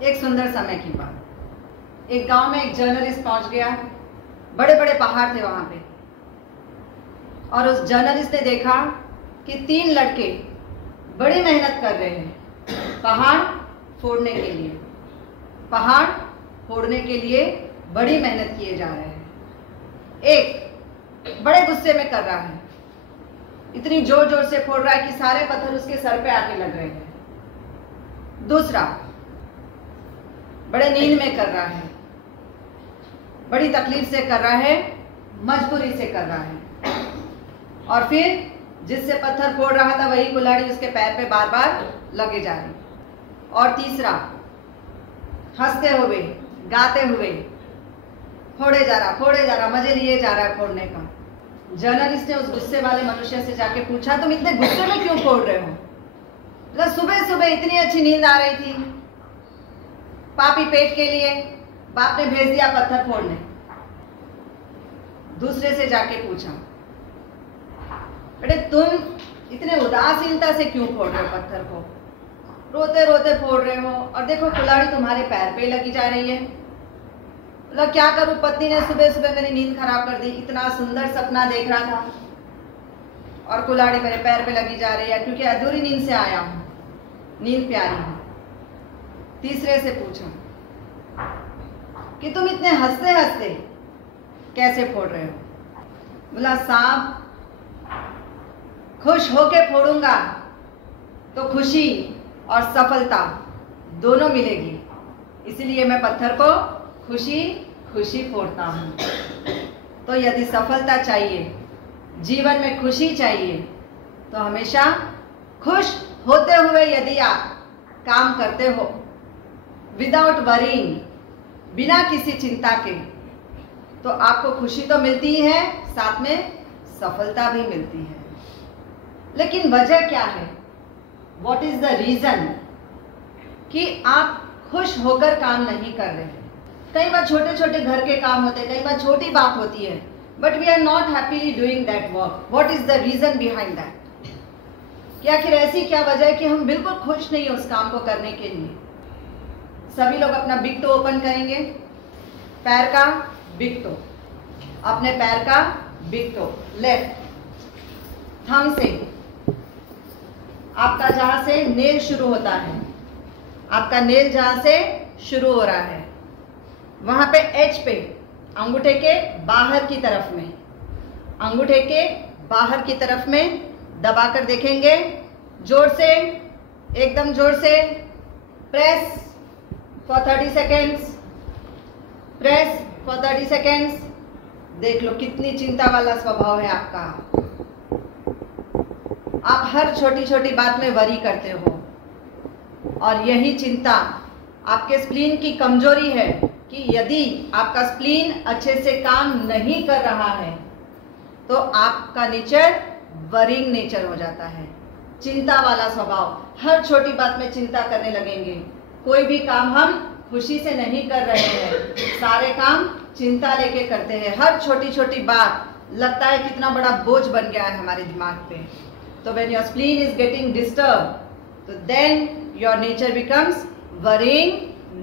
एक सुंदर समय की बात, एक गांव में एक जर्नलिस्ट पहुंच गया। बड़े बड़े पहाड़ थे वहां पे, और उस जर्नलिस्ट ने देखा कि 3 लड़के बड़ी मेहनत कर रहे हैं पहाड़ फोड़ने के लिए। पहाड़ फोड़ने के लिए बड़ी मेहनत किए जा रहे हैं। एक बड़े गुस्से में कर रहा है, इतनी जोर जोर से फोड़ रहा है कि सारे पत्थर उसके सर पे आके लग रहे हैं। दूसरा बड़े नींद में कर रहा है, बड़ी तकलीफ से कर रहा है, मजबूरी से कर रहा है। और फिर जिससे पत्थर फोड़ रहा था वही कुल्हाड़ी उसके पैर पे बार बार लगे जा रही। और तीसरा हंसते हुए गाते हुए फोड़े जा रहा, मजे लिए जा रहा है फोड़ने का। जर्नलिस्ट ने उस गुस्से वाले मनुष्य से जाके पूछा, तुम इतने गुस्से में क्यों फोड़ रहे हो? मतलब सुबह सुबह इतनी अच्छी नींद आ रही थी, पापी पेट के लिए बाप ने भेज दिया पत्थर फोड़ने। दूसरे से जाके पूछा, बेटे तुम इतने उदासीनता से क्यों फोड़ रहे हो पत्थर को? रोते रोते फोड़ रहे हो, और देखो कुल्हाड़ी तुम्हारे पैर पे लगी जा रही है। मतलब क्या करूं, पत्नी ने सुबह सुबह मेरी नींद खराब कर दी। इतना सुंदर सपना देख रहा था और कुल्हाड़ी मेरे पैर पे लगी जा रही है, क्योंकि अधूरी नींद से आया हूं, नींद प्यारी है। तीसरे से पूछा कि तुम इतने हंसते हंसते कैसे फोड़ रहे हो? बोला, सांप खुश होके फोड़ूंगा तो खुशी और सफलता दोनों मिलेगी, इसलिए मैं पत्थर को खुशी खुशी फोड़ता हूं। तो यदि सफलता चाहिए, जीवन में खुशी चाहिए, तो हमेशा खुश होते हुए यदि आप काम करते हो, विदाउट वरीइंग, बिना किसी चिंता के, तो आपको खुशी तो मिलती ही है, साथ में सफलता भी मिलती है। लेकिन वजह क्या है? What is the reason कि आप खुश होकर काम नहीं कर रहे हैं? कई बार छोटे छोटे घर के काम होते हैं, कई बार छोटी बात होती है, but we are not happily doing that work. What is the reason behind that? कि आखिर ऐसी क्या वजह है कि हम बिल्कुल खुश नहीं हैं उस काम को करने के लिए? सभी लोग अपना बिग टो ओपन करेंगे, पैर का बिग टो, अपने पैर का बिग टो, लेफ्ट थंब से आपका जहां से नेल शुरू होता है, आपका नेल जहां से शुरू हो रहा है, वहां पे एच पे अंगूठे के बाहर की तरफ में, अंगूठे के बाहर की तरफ में दबाकर देखेंगे, जोर से, एकदम जोर से, press for 30 seconds, press for 30 seconds. देख लो कितनी चिंता वाला स्वभाव है आपका। आप हर छोटी छोटी बात में वरी करते हो, और यही चिंता आपके स्प्लीन की कमजोरी है कि यदि आपका स्प्लीन अच्छे से काम नहीं कर रहा है तो आपका नेचर वरिंग नेचर हो जाता है, चिंता वाला स्वभाव। हर छोटी बात में चिंता करने लगेंगे। कोई भी काम हम खुशी से नहीं कर रहे हैं, सारे काम चिंता लेके करते हैं। हर छोटी छोटी बात लगता है कितना बड़ा बोझ बन गया है हमारे दिमाग पे। तो when your spleen is getting disturbed, तो then your nature becomes worrying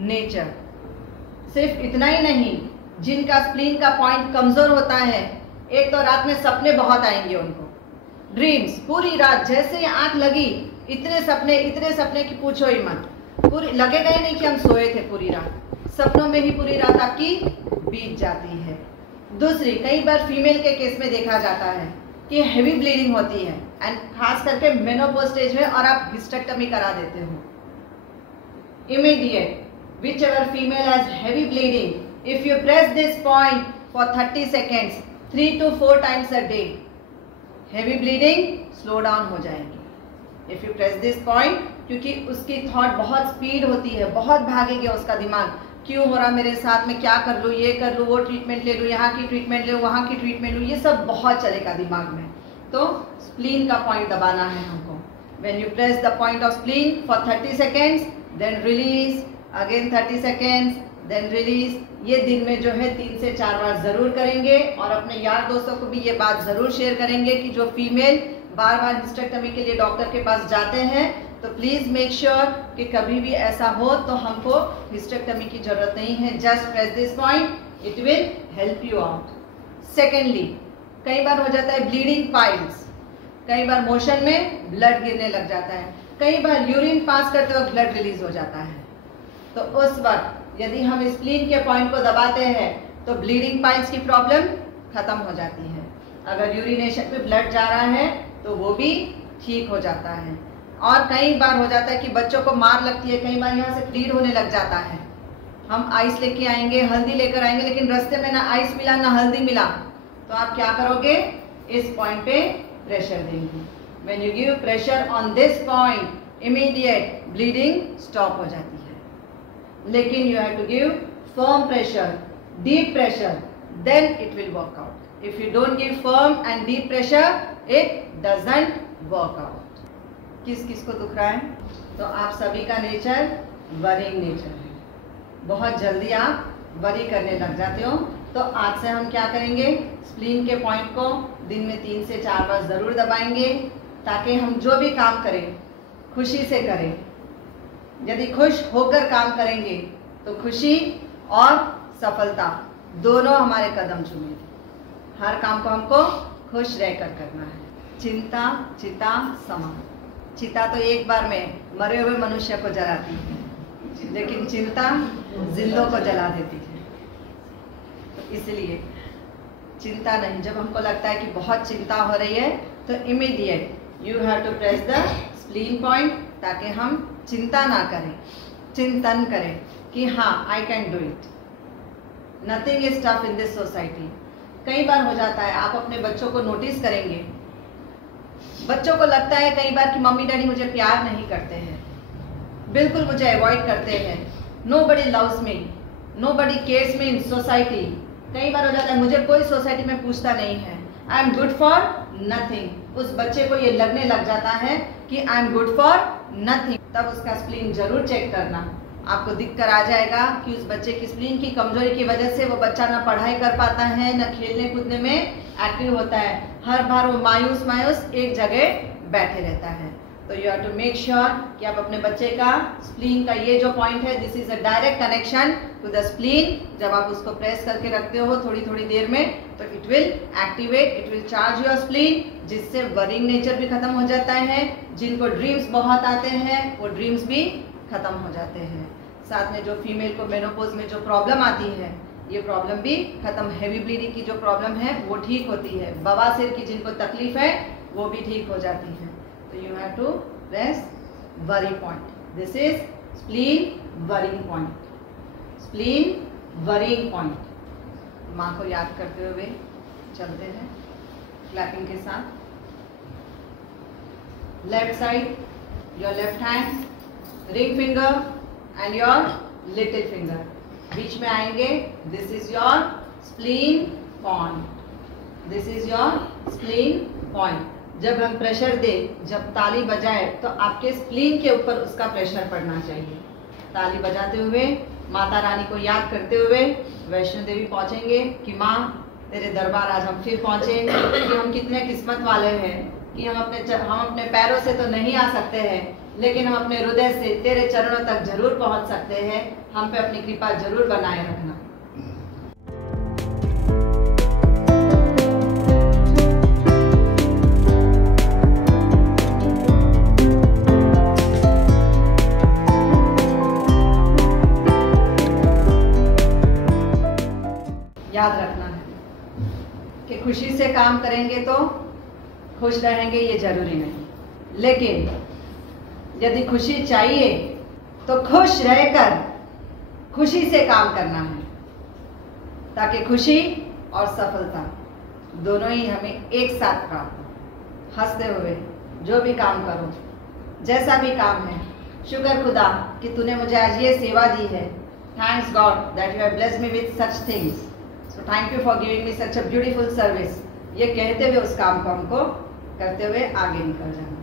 nature। सिर्फ इतना ही नहीं, जिनका स्प्लीन का पॉइंट कमजोर होता है, एक तो रात में सपने बहुत आएंगे उनको, ड्रीम्स, पूरी रात जैसे ही आंख लगी इतने सपने कि पूछो ही मत। पूरी लगेगा ही नहीं कि हम सोए थे पूरी रात, सपनों में ही पूरी रात आपकी बीत जाती है। दूसरी, कई बार फीमेल के केस में देखा जाता है कि हेवी ब्लीडिंग होती है, एंड खास करके मेनोपॉज स्टेज में, और आप हिस्टेक्टमी करा देते हो immediate. whichever female has heavy bleeding, if you press this point for 30 seconds 3 to 4 times a day, heavy bleeding slow down हो जाएगी। if you press this point, क्योंकि उसकी थॉट बहुत स्पीड होती है, बहुत भागेगा उसका दिमाग, क्यों हो रहा मेरे साथ में, क्या कर लूँ, ये कर लूँ, वो ट्रीटमेंट ले लूँ, यहाँ की ट्रीटमेंट ले लूँ, वहाँ की ट्रीटमेंट लूँ, ये सब बहुत चलेगा दिमाग में। तो स्प्लीन का पॉइंट दबाना है हमको। when you press the point of spleen for 30 seconds, then release, again 30 seconds, then release. ये दिन में जो है 3 से 4 बार जरूर करेंगे, और अपने यार दोस्तों को भी ये बात जरूर शेयर करेंगे कि जो फीमेल बार बार हिस्टेक्टमी के लिए डॉक्टर के पास जाते हैं, तो प्लीज मेक श्योर कि कभी भी ऐसा हो तो हमको हिस्टेक्टमी की जरूरत नहीं है। Just press this point, it will help you out. Secondly, कई बार हो जाता है ब्लीडिंग पाइल्स, कई बार मोशन में ब्लड गिरने लग जाता है, कई बार यूरिन पास करते वक्त ब्लड रिलीज हो जाता है। तो उस वक्त यदि हम स्प्लीन के पॉइंट को दबाते हैं तो ब्लीडिंग पाइल्स की प्रॉब्लम खत्म हो जाती है। अगर यूरिनेशन में ब्लड जा रहा है तो वो भी ठीक हो जाता है। और कई बार हो जाता है कि बच्चों को मार लगती है, कई बार यहाँ से ब्लीड होने लग जाता है। हम आइस लेके आएंगे, हल्दी लेकर आएंगे, लेकिन रास्ते में ना आइस मिला ना हल्दी मिला, तो आप क्या करोगे, इस पॉइंट पे प्रेशर देंगे। When you give pressure on this point, immediate bleeding stop हो जाती है। लेकिन you have to give firm pressure, deep pressure, then it will work out. If you don't give firm and deep pressure, it doesn't work out. किस किस को दुख रहा है? तो आप सभी का नेचर वरिंग नेचर है, बहुत जल्दी आप वरी करने लग जाते हो। तो आज से हम क्या करेंगे, स्प्लीन के पॉइंट को दिन में 3 से 4 बार ज़रूर दबाएंगे, ताकि हम जो भी काम करें खुशी से करें। यदि खुश होकर काम करेंगे तो खुशी और सफलता दोनों हमारे कदम चूमेगी। हर काम को हमको खुश रहकर करना है। चिंता चिता समान। चिता तो एक बार में मरे हुए मनुष्य को जलाती है, लेकिन चिंता जिंदों को जला देती है। इसलिए चिंता नहीं, जब हमको लगता है कि बहुत चिंता हो रही है तो immediate you have to press the spleen point, ताकि हम चिंता ना करें, चिंतन करें कि हाँ I can do it, nothing is tough in this society. कई बार हो जाता है, आप अपने बच्चों को नोटिस करेंगे, बच्चों को लगता है कई बार कि मम्मी डैडी मुझे प्यार नहीं करते हैं, बिल्कुल मुझे अवॉइड करते हैं, nobody loves me, nobody cares me in society. कई बार हो जाता है मुझे कोई सोसाइटी में पूछता नहीं है, I am good for nothing. उस बच्चे को ये लगने लग जाता है कि I am good for nothing. तब उसका स्प्लीन जरूर चेक करना, आपको दिख कर आ जाएगा कि उस बच्चे की स्प्लीन की कमजोरी की वजह से वो बच्चा ना पढ़ाई कर पाता है, ना खेलने कूदने में एक्टिव होता है, हर बार वो मायूस मायूस एक जगह बैठे रहता है। तो you have to make sure कि आप अपने बच्चे का स्प्लीन का ये जो पॉइंट है, this is a direct connection to the spleen. जब आप उसको प्रेस करके रखते हो थोड़ी थोड़ी देर में, तो it will activate, it will charge your spleen, जिससे वरिंग नेचर भी खत्म हो जाता है। जिनको ड्रीम्स बहुत आते हैं वो ड्रीम्स भी खत्म हो जाते हैं। साथ में जो फीमेल को मेनोपॉज में जो प्रॉब्लम आती है, ये प्रॉब्लम भी खत्म, हैवी ब्लीडिंग की जो प्रॉब्लम है वो ठीक होती है, बवासीर की जिनको तकलीफ है वो भी ठीक हो जाती है। तो you have to press worry point, this is spleen worrying point, spleen worrying point. माँ को याद करते हुए चलते हैं क्लैपिंग के साथ। Left side, your left hand, ring finger and your little finger बीच में आएंगे। This is your spleen point, this is your spleen point. जब हम प्रेशर दें, जब ताली बजाए, तो आपके स्प्लीन के ऊपर उसका प्रेशर पड़ना चाहिए। ताली बजाते हुए माता रानी को याद करते हुए वैष्णो देवी पहुंचेंगे कि माँ तेरे दरबार आज हम फिर पहुंचे, कि हम कितने किस्मत वाले हैं कि हम अपने पैरों से तो नहीं आ सकते हैं, लेकिन हम अपने हृदय से तेरे चरणों तक जरूर पहुंच सकते हैं। हम पे अपनी कृपा जरूर बनाए रखना। याद रखना है कि खुशी से काम करेंगे तो खुश रहेंगे, ये जरूरी नहीं, लेकिन यदि खुशी चाहिए तो खुश रहकर खुशी से काम करना है, ताकि खुशी और सफलता दोनों ही हमें एक साथ प्राप्त हो। हंसते हुए जो भी काम करो, जैसा भी काम है, शुक्र खुदा कि तूने मुझे आज ये सेवा दी है। Thanks God that you have blessed me with such things, so thank you for giving me such a beautiful service. ये कहते हुए उस काम को हमको करते हुए आगे निकल जाना।